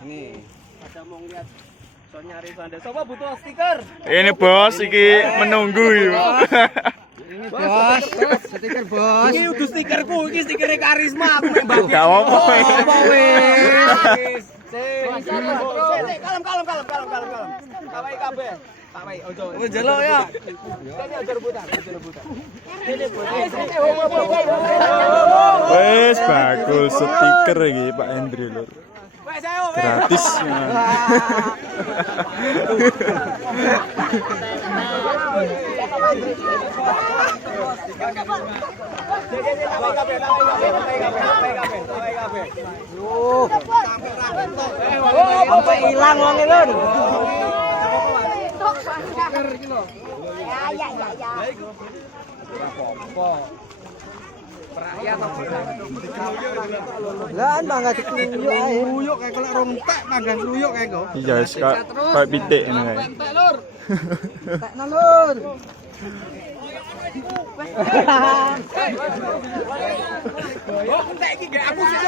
Ini ada mau lihat so nyari Anda. Coba butuh stiker. Ini bos, iki menunggu yuk. Ini bos, stiker bos. Ini udah stikerku, ini stikernya karisma. Aku nembak. Gak apa-apa. Kalem. Kawai kabeh. Kawai ojo. Wis jelok ya. Ini ojo rebutan. Ini Wes bagus stiker iki Pak Hendri lur. Gratis. Sampai hilang wonge lur. Lah mangga dikruyuk ae. Kruyuk kayak kalau rontek mangga kruyuk kayak kok. Iya wis kayak pitik ngene kae. Entek lur. Tekno lur. Oh, entek iki gak aku sih.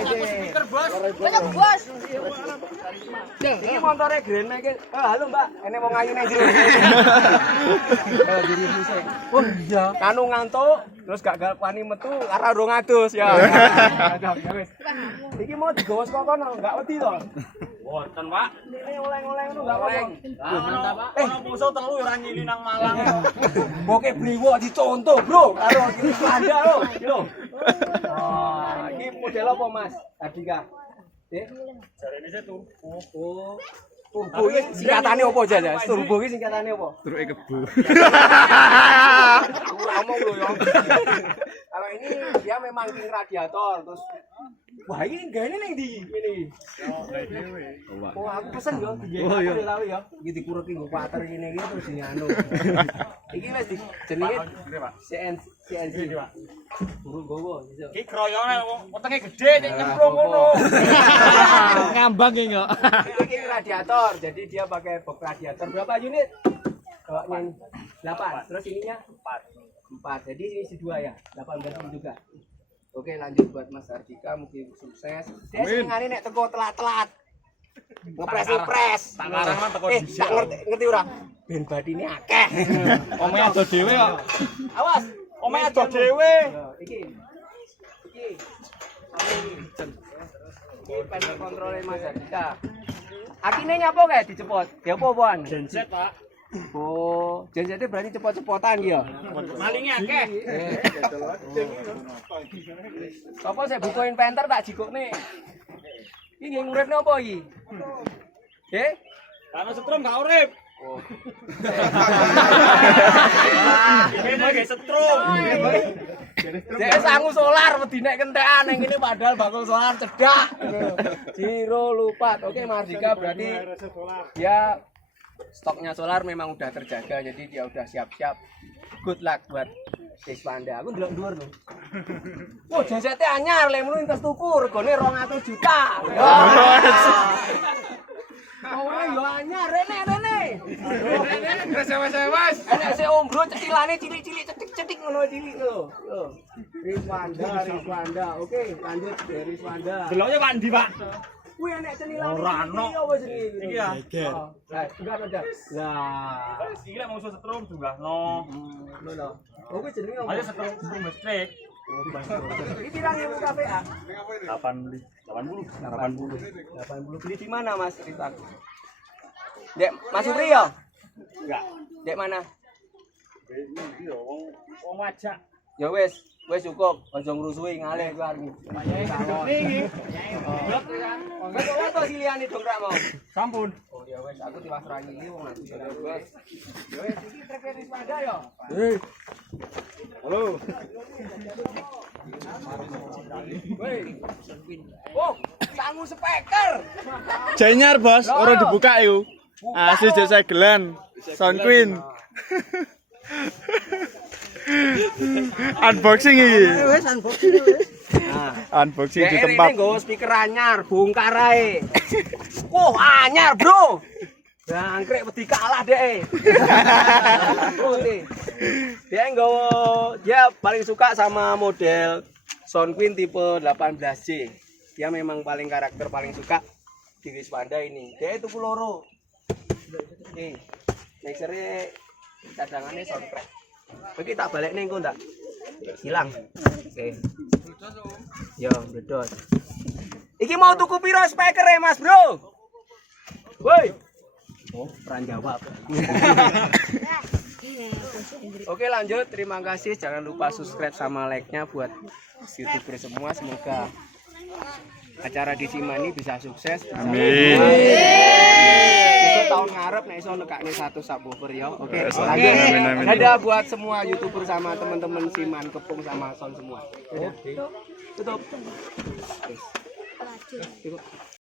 Stiker bos. Banyak bos. Ini motornya Grand iki. Halo Mbak, ini mau ngayu nang jero. Oh iya. Kanu ngantuk, terus gak wani metu karena urung adus ya. Iki mau digawa saka kono, gak wedi to. Wonten, Pak. Ini oleh-oleh ngono gak oleh. Mantap, Pak. Ono musuh telu ora nyili nang Malang. Boke bliwo dicontoh, Bro. Karo iki Anda lho. Lho. Oh, iki model apa, Mas? Adika. Jarene sih turbo. Oh. Turbo iki singkatane apa aja, ya? Turbo iki singkatane apa? Turuke kebo. Aku ora ngomong lho ya. Kalau ini dia memang king radiator terus wah ini gane ning ndi ini. Oh, aku pesen yo digawe lawe ya. Iki dikureki nggo water ngene iki terus dianu. Iki wis jenenge CNC Pak. Burung gowo iso. Iki kroyone wetenge gedhe nek nyemplung ngono. Ngambang iki kok. Iki radiator, jadi dia pakai box radiator berapa unit? Bawanya 8, terus ininya 4. Jadi ini isi 2 ya, 18 ini juga. Oke, lanjut buat Mas Ardika, mungkin sukses. Dia senengane nek teko telat-telat. Ngepres. Tak karang mah teko dhisik. Ngerti ora? Ben badine akeh. Omahe ado dhewe kok. Awas, Omahe ado dhewe. Iki. Ini panel kontrolnya Mas Ardika. Akine nyapa kae dicepot? Ya apa-apaan? Genset, Pak. Oh, gensetnya berarti cepot-cepotan ya. Malingnya akeh. Sopo saya butuhin penter tak jikukne. Iki nggih nguripne apa iki? Nggih? Kano setrum gak urip. Oh. Iki mah ge setrum. Dek sangu solar wedi nek kentekan ning kene padahal bakul solar cedak. Jiro lupat. Oke, Mardika berarti dia stoknya solar memang udah terjaga jadi dia udah siap-siap. Good luck buat Deswanda. Aku ndelok dhuwur lho. Oh, jasete anyar lek mulu entus tuku regane 200 juta. Oh, yo anyar rene. Wes. Nek sik ombro cetilane cilik-cilik cetik-cetik ngono cilik lho. Lho. Rizwanda. Oke, lanjut dari Rizwanda. Deloknya Pak Ndi, Pak? Kuwi nek cenilane Ora ono. apa jenenge? Iki ya. Lah, juga ada. Lah, Iki lek musuh setrum dunggahno. lho. Oh, kuwi jenenge apa? Ayo setrum listrik. Ini pirang ewu KPA? 80. Beli di mana Mas Rizwan? Dek Mas Supri ya? Enggak. Dek mana? Iki yo wong wajak. Ya wis cukup. Aja ngrusuhi ngalih kuwi arep. Iki. Wes ora to siliane dongkrak mau. Sampun. Oh ya wes aku diwasrani iki wong nanti ya wes. Ya wes iki trek Rizwanda ya. Halo. Woi. Oh, sangu speaker. Janyar bos, ora dibuka yuk. Asli jek segelan. Sound Queen. Unboxing iki. Wis unboxing wis. Unboxing di tempat. Ini nggo speaker anyar, bongkar ae. Anyar, Bro. Angkrek wedi kalah deh. Dia paling suka sama model Sound Queen tipe 18C. Dia memang paling karakter paling suka di Wiswanda ini. Dia itu loro. Nih, mixernya cadangannya soundtrack. Oke, tak balik nih engko ndak? Hilang. Oke. Yo, bledot. Iki mau tuku piro speaker ya, Mas, Bro? Woi. Oh, peran jawab. Oke, lanjut. Terima kasih. Jangan lupa subscribe sama like-nya buat YouTuber semua. Semoga acara di Cimani bisa sukses. Amin. Besok tahun ngarep nek iso nekakne 1 subwoofer ya. Oke. Amin. Dadah buat semua YouTuber sama teman-teman Siman Kepung sama Son semua. Tutup.